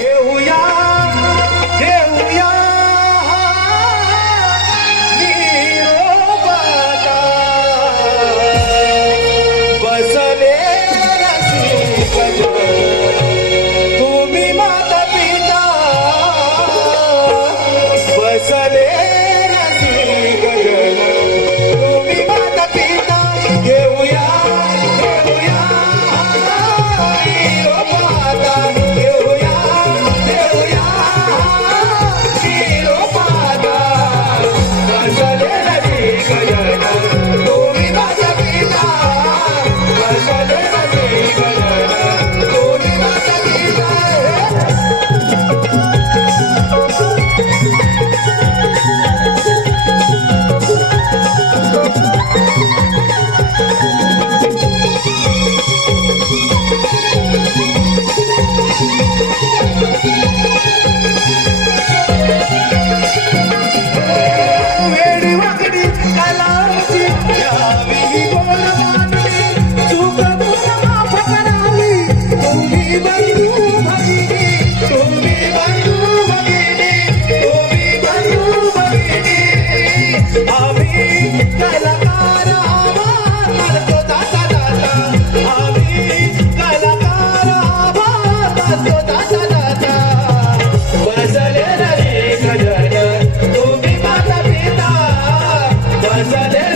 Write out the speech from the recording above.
Here we Yeah.